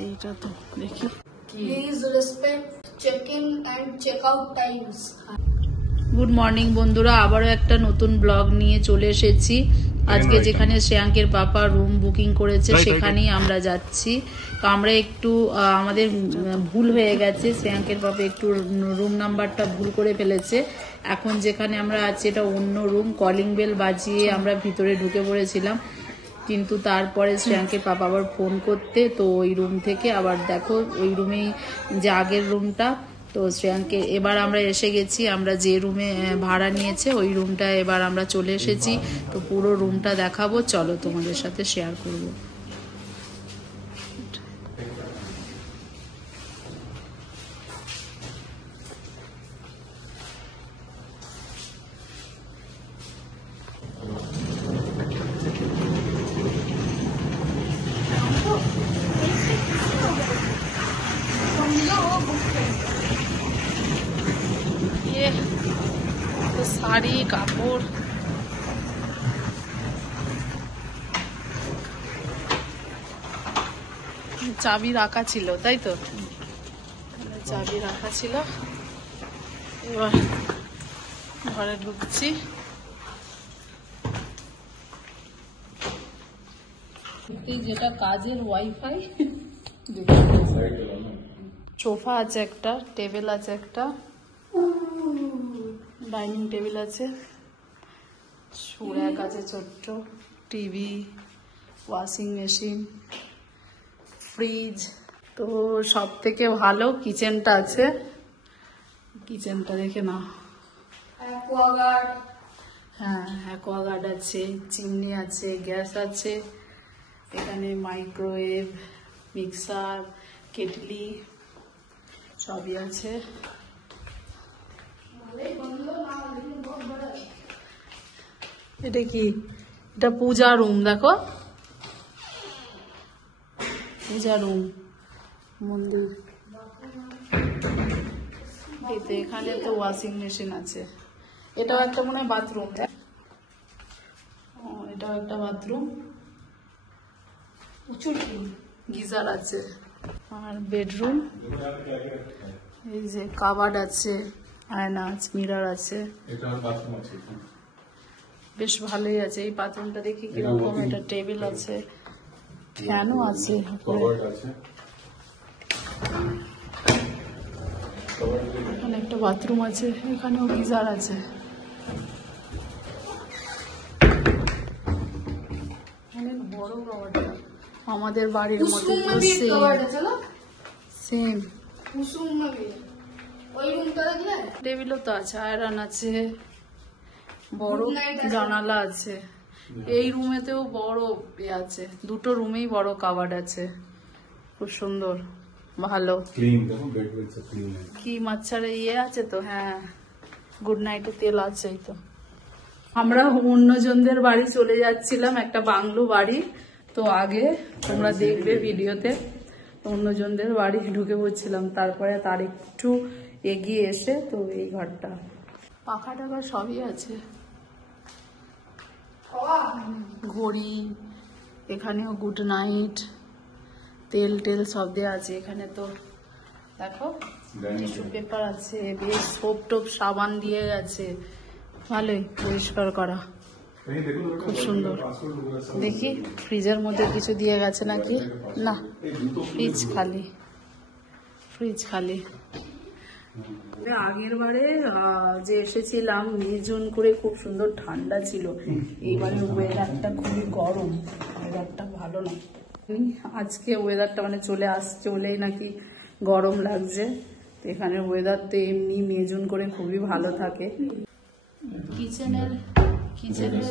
এইটা তো দেখি please respect check in and check out times. Good morning বন্ধুরা, আবারও একটা নতুন ব্লগ নিয়ে চলে এসেছি। আজকে যেখানে শ্রেয়াঙ্কের পাপা রুম বুকিং করেছে সেখানেই আমরা যাচ্ছি। তো আমরা একটু আমাদের ভুল হয়ে গেছে, শ্রেয়াঙ্কের পাপা একটু রুম নাম্বারটা ভুল করে ফেলেছে। এখন যেখানে আমরা আছি এটা অন্য রুম। কলিং বেল বাজিয়ে আমরা ভিতরে ঢুকে পড়েছিলাম, কিন্তু তারপরে শ্রেয়াঙ্কের পাপা আবার ফোন করতে, তো ওই রুম থেকে আবার দেখো ওই রুমেই যে আগের রুমটা, তো শ্রেয়াঙ্কে এবার আমরা এসে গেছি। আমরা যে রুমে ভাড়া নিয়েছে ওই রুমটা এবার আমরা চলে এসেছি। তো পুরো রুমটা দেখাবো, চলো তোমাদের সাথে শেয়ার করবো। শাড়ি কাপড়, চাবি রাখা ছিল, তাই তো চাবি রাখা ছিল। এবার ঘরে ঢুকছি। যেটা কাজের ওয়াইফাই, সোফা আছে একটা, টেবিল আছে একটা, ডাইনিং টেবিল আছে, র্যাক আছে ছোট্ট, টিভি, ওয়াশিং মেশিন, ফ্রিজ। তো সব থেকে ভালো কিচেনটা আছে। কিচেনটা দেখে না, অ্যাকোয়াগার্ড, হ্যাঁ অ্যাকোয়াগার্ড আছে, চিমনি আছে, গ্যাস আছে, এখানে মাইক্রোওয়েভ, মিক্সার, কেটলি সবই আছে। এটা কি? এটা পূজা রুম, দেখো পূজা রুম, মন্দির। এতে এখানে তো ওয়াশিং মেশিন আছে। এটাও একটা মনে হয় বাথরুম, এটাও একটা বাথরুম, প্রচুর গিজার আছে। আর বেডরুম, এই যে কাবার্ড আছে, আয়না আছে, মিরর আছে, বেশ ভালোই আছে। এই বাথরুমটা দেখি কিরকম। এটা টেবিল আছে, ফ্যানও আছে, এখানে একটা বাথরুম আছে, এখানেও গিজার আছে। অনেক বড় কাবার্ডটা, আমাদের বাড়ির মতো সেম। টেবিলও তো আছে, আয়রন আছে, বড় জানালা আছে। এই রুমেতেও বড় আছে, দুটো রুমেই বড় কাবার্ড আছে, খুব সুন্দর, ভালো। কি মাচ্ছারে আছে তো, হ্যাঁ গুড নাইটের তেল আছে। এই তো আমরা অন্যজনদের বাড়ি চলে যাচ্ছিলাম, একটা বাংলো বাড়ি। তো আগে তোমরা দেখবে ভিডিওতে, অন্যজনদের বাড়ি ঢুকে পড়ছিলাম। তারপরে তার একটু এগিয়ে এসে তো এই ঘরটা, পাখা টাকা সবই আছে, ঘড়ি, এখানেও গুড নাইট, তেল টেল সব দেওয়া আছে। এখানে তো দেখো টিস্যু পেপার আছে, বেশ সোপ টোপ সাবান দিয়ে গেছে, ভালোই পরিষ্কার করা, খুব সুন্দর। দেখি ফ্রিজের মধ্যে কিছু দিয়ে গেছে নাকি, না ফ্রিজ খালি, ফ্রিজ খালি। আগের বারে যে এসেছিলাম মে জুন করে, খুব সুন্দর ঠান্ডা ছিল। এইবারে ওয়েদারটা খুবই গরম, ওয়েদারটা ভালো না। আজকে ওয়েদারটা মানে চলেই নাকি গরম লাগছে। এখানে ওয়েদার তো এমনি মে জুন করে খুবই ভালো থাকে। কিচেনের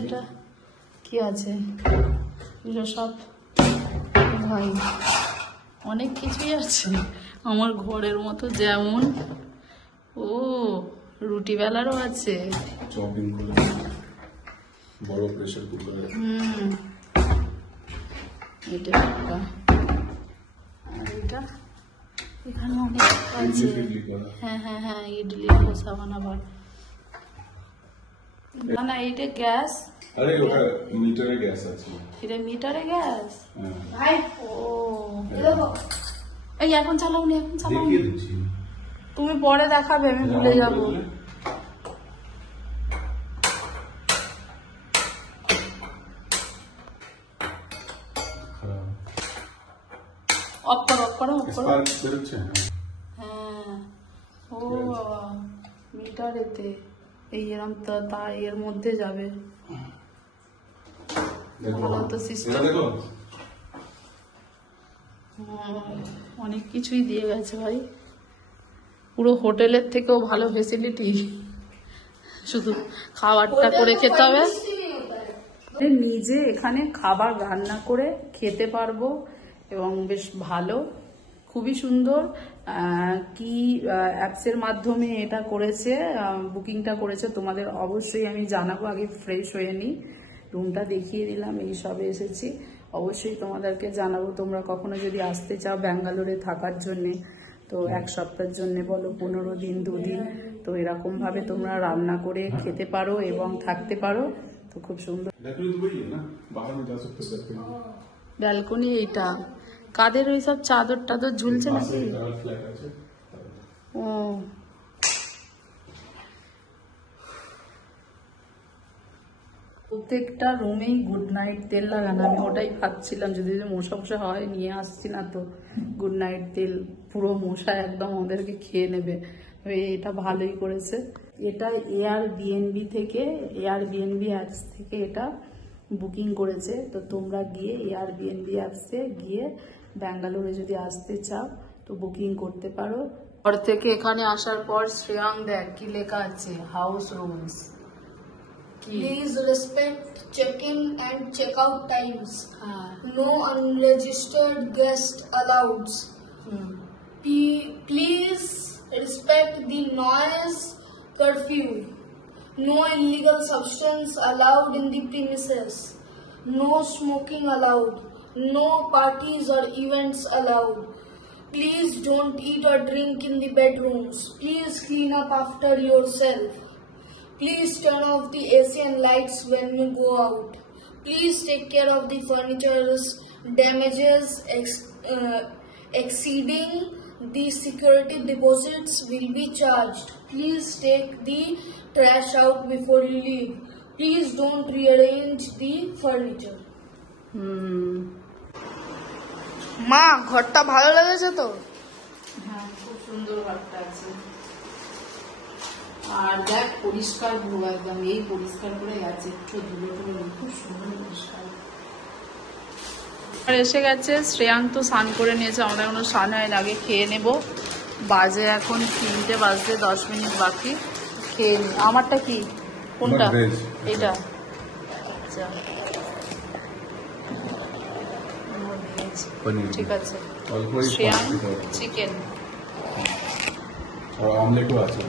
এটা কি আছে, এগুলো সব ভাই অনেক কিছুই আছে আমার ঘরের মতো। যেমন ও রুটি বেলারও আছে, বড় প্রেসার কুকার, এটা একটা, আর এটা এখানে অনেক আছে। হ্যাঁ হ্যাঁ হ্যাঁ, ইডলি ধোসা বানাবার। না না, এটা গ্যাস। আরে ওটা মিটারে গ্যাস আছে, এটা মিটারে গ্যাস। হ্যাঁ ভাই ও দেখো এই এখন চালাওনি, এখন চালাওনি, দেখিয়ে দিচ্ছি। তুমি পরে দেখাবে, আমি ভুলে যাব। অফ করো, অফ করো, অফ করো। স্পার্ক বেরোচ্ছে। হ্যাঁ, ও বাবা, মিটার এতে এই এরম তা এর মধ্যে যাবে। দেখো ভালো তো system। এটা দেখো। অনেক কিছুই দিয়ে গেছে ভাই, পুরো হোটেলের থেকেও ভালো ফেসিলিটি। শুধু খাবারটা করে খেতে হবে, নিজে এখানে খাবার রান্না করে খেতে পারবো এবং বেশ ভালো, খুবই সুন্দর। কি অ্যাপসের মাধ্যমে এটা করেছে, বুকিংটা করেছে তোমাদের অবশ্যই আমি জানাবো। আগে ফ্রেশ হয়ে নিই, রুমটা দেখিয়ে দিলাম, এই সবে এসেছি। অবশ্যই তোমাদেরকে জানাবো, তোমরা কখনো যদি আসতে চাও ব্যাঙ্গালোরে থাকার জন্যে, তো 1 সপ্তাহের জন্য বলো, 15 দিন, 2 দিন, তো এরকম ভাবে তোমরা রান্না করে খেতে পারো এবং থাকতে পারো। তো খুব সুন্দর बैल्कनी तो वही है ना, बाहर में जा सकते हो बैल्कनी। ব্যালকনি। এইটা কাদের ওই সব চাদর টাদর ঝুলছে নাকি? फ्लैट আছে। ও, প্রত্যেকটা রুমেই গুড নাইট তেল লাগানো। আমি ওটাই ভাবছিলাম, যদি মশা ফসা হয়, নিয়ে আসছি না তো গুড নাইট তেল, পুরো মশা একদম ওদেরকে খেয়ে নেবে। এটা ভালোই করেছে। এটা এয়ারবিএনবি থেকে, এয়ারবিএনবি অ্যাপস থেকে এটা বুকিং করেছে। তো তোমরা গিয়ে এয়ারবিএনবি অ্যাপসে গিয়ে ব্যাঙ্গালোরে যদি আসতে চাও তো বুকিং করতে পারো। ঘর থেকে এখানে আসার পর শ্রেয়াং দেখ কি লেখা আছে, house rooms. Please respect check-in and check-out times. হ্যাঁ, No unregistered guest allowed. Please respect the noise curfew. No illegal substance allowed in the premises. No smoking allowed. No parties or events allowed. Please don't eat or drink in the bedrooms. Please clean up after yourself. Please turn off the AC and lights when you go out. Please take care of the furniture's damages exceeding the security deposits will be charged. Please take the trash out before you leave. Please don't rearrange the furniture. মা, ঘরটা ভালো লেগেছে তো? হ্যাঁ, খুব সুন্দর ঘরটা আছে। আর দেখ পরিষ্কার পুরো একদম, এই পরিষ্কার করে গেছে, একটু ধুলো টুলো নেই, খুব সুন্দর পরিষ্কার। আর এসে গেছে, শ্রেয়াঙ্ক তো স্নান করে নিয়েছে, আমরা এখনো স্নান হয়নি, আগে খেয়ে নেব। বাজে এখন 3টে বাজতে 10 মিনিট বাকি, খেয়ে নি। আমারটা কি, কোনটা? আমার veg। এটা আচ্ছা, पनीर ঠিক আছে। অল্প এই শ্রেয়াঙ্ক পাঁচ চিকেন আর অমলেটও আছে।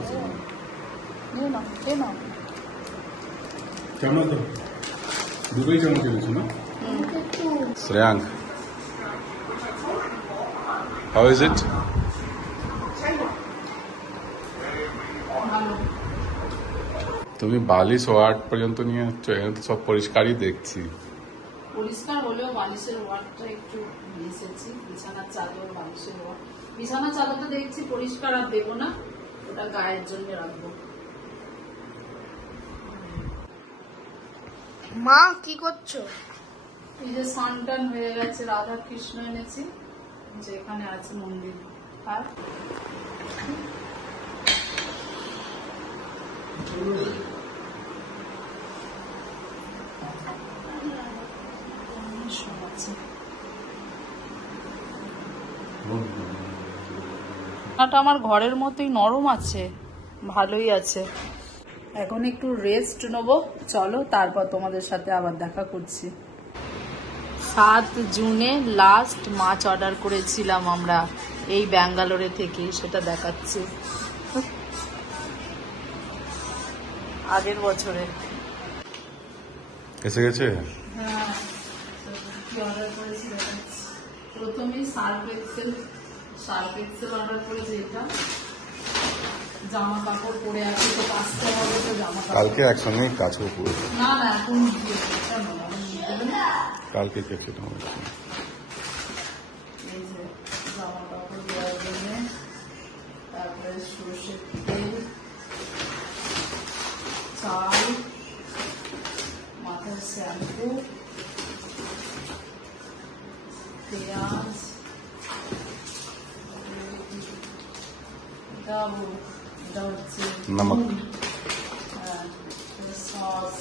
নিয়ে নাও, খেয়ে নাও। চামচ তো দুটোই চামচ এনেছো না? Shreyank, how is it? ভালো। তুমি বালিশ 8 পর্যন্ত নিয়ে আসছো, এখানে তো সব পরিষ্কারই দেখছি। পরিষ্কার হলেও বালিশের ওয়ার্ডটা একটু এসেছি, বিছানার চাদর, বালিশের ওয়ার্ড। বিছানার চাদরটা দেখছি পরিষ্কার আর দেবো না, ওটা গায়ের জন্য রাখবো। মা, কি করছো? এই যে সানটান হয়ে গেছে, রাধা কৃষ্ণ এনেছি, যেখানে আছে মন্দির। আর এটা আমার ঘরের মতোই নরম আছে, ভালোই আছে। এখন একটু রেস্ট নেবো, চলো তারপর তোমাদের সাথে আবার দেখা করছি। 7 জুনে লাস্ট মাছ অর্ডার করেছিলাম আমরা এই ব্যাঙ্গালোরে থেকে, সেটা দেখাচ্ছি আগের বছরে। এসে গেছে? হ্যাঁ, কি অর্ডার করেছি দেখাচ্ছি। প্রথমেই সার্ফ এক্সেল অর্ডার করেছি। এটা জামা কাপড় পরে আছে, তো কাচতে হবে, তো জামা কাপড় কালকে একসঙ্গে কাচবো পুরো। না না, এখন কেন কালকে কেটে নেবো। এই যে জামা কাপড় দেওয়ার জন্য, তারপরে সর্ষের তেল, চাল, মাথার শ্যাম্পু, পেঁয়াজ, এটা হচ্ছে নমক। সস,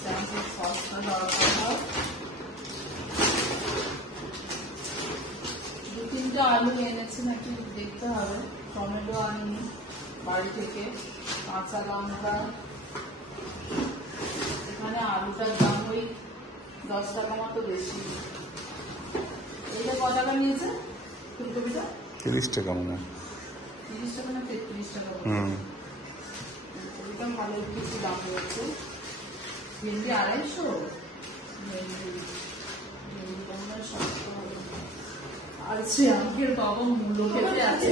শ্যাম্পুর সসটা দেওয়ার কথা। 2-3টা আলু এনেছি নাকি দেখতে হবে, টমেটো আনিনি বাড়ি থেকে, কাঁচা লঙ্কা। এখানে আলুটার দাম ওই 10 টাকা মতো বেশি। এইটা ক টাকা নিয়েছে ফুলকপিটা? 30 টাকা মনে হয়। 30 টাকা না 33 টাকা? ফুলকপিটা ভালো কিছু দাম রয়েছে। ভেন্ডি 250, ভেন্ডি মনে হয় 700। আর শ্রেয়াঙ্কের বাবা মূলো খেতে আছে,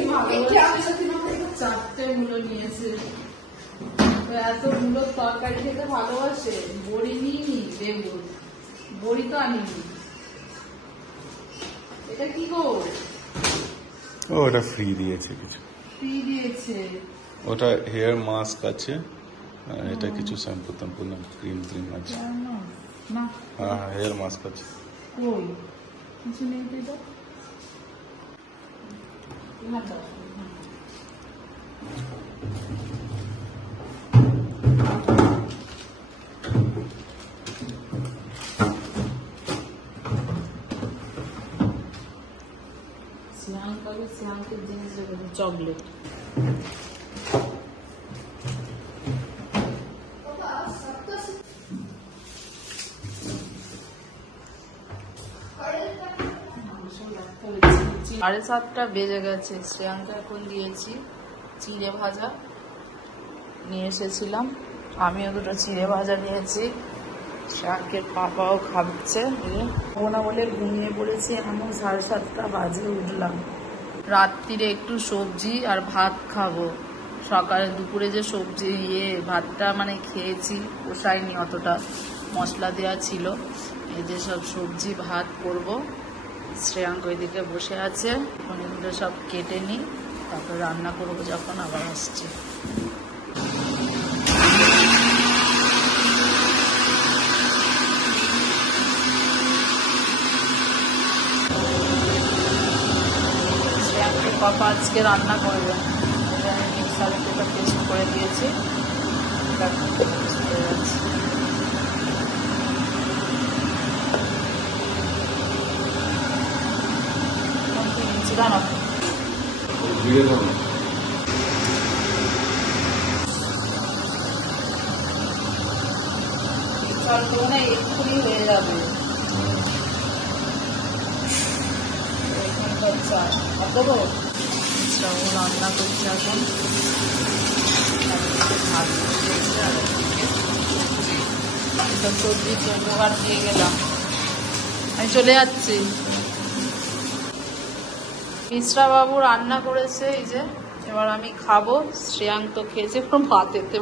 4টে মূলো নিয়েছে। এত মূলোর তরকারি খেতে ভালোবাসে। বড়ি নিইনি, বেগুন বড়ি তো আনিনি। এটা কি গো? ওটা ফ্রি দিয়েছে কিছু। ফ্রি দিয়েছে? ওটা হেয়ার মাস্ক আছে, এটা কিছু শ্যাম্পু ট্যাম্পু না, ক্রিম ট্রিম আছে। না, হ্যাঁ হেয়ার মাস্ক আছে। কই কিছু নেই তো। এটা শ্যাম্পুর জিনিস চকলেট। সাড়ে 7টা বেজে গেছে। শ্রেয়াঙ্কা এখন দিয়েছি চিড়ে ভাজা নিয়ে এসেছিলাম, আমিও 2টো চিড়ে ভাজা নিয়েছি। শ্রেয়াঙ্কের পাপাও খাচ্ছে। না বলে ঘুমিয়ে পড়েছি, এখনো 7:30টা বাজে উঠলাম। রাত্রিরে একটু সবজি আর ভাত খাবো। সকালে দুপুরে যে সবজি ভাতটা মানে খেয়েছি, পোষায়নি, অতটা মশলা দেওয়া ছিল। এই যে সব সবজি ভাত করব। শ্রেয়াঙ্ক ওইদিকে বসে আছে, এখন এগুলো সব কেটে নিই, তারপর রান্না করবো যখন আবার আসছি। শ্রেয়াঙ্কের পাপা আজকে রান্না করবে। আমি মিক্সারে একটা পেস্ট করে দিয়েছি। দাঁড়াও, এক্ষুনি হয়ে যাবে। রান্না করছে এখন, সবজি জোগাড় দিয়ে গেলাম, আমি চলে যাচ্ছি। মিশ্রা বাবু রান্না করেছে, এই যে এবার আমি খাবো। শ্রেয়াঙ্ক তো খেয়েছে,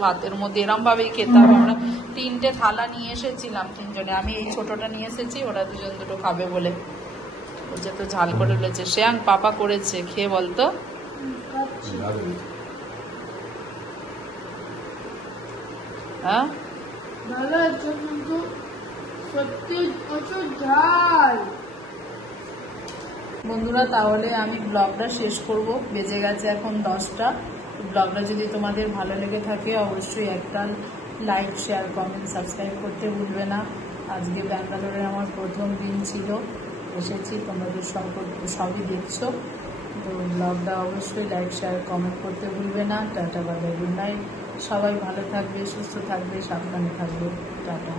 ভাতের মধ্যে এরম ভাবেই খেতে হবে। আমরা 3টে থালা নিয়ে এসেছিলাম 3জনে, আমি এই ছোটটা নিয়ে এসেছি, ওরা 2জন 2টো খাবে বলে। যে তো ঝাল করে ফেলেছে। শ্রেয়াঙ্ক পাপা করেছে, খেয়ে বলতো। হ্যাঁ বন্ধুরা, তাহলে আমি ব্লগটা শেষ করব। বেজে গেছে এখন 10টা। ব্লগটা যদি তোমাদের ভালো লেগে থাকে অবশ্যই একটা লাইক, শেয়ার, কমেন্ট, সাবস্ক্রাইব করতে ভুলবে না। আজকে ব্যাঙ্গালোরে আমার প্রথম দিন ছিল, এসেছি, তোমরা তো সবই দেখছো। তো ব্লগটা অবশ্যই লাইক, শেয়ার, কমেন্ট করতে ভুলবে না। Tata, bye bye, good night. সবাই ভালো থাকবে, সুস্থ থাকবে, সাবধানে থাকবে। টাটা।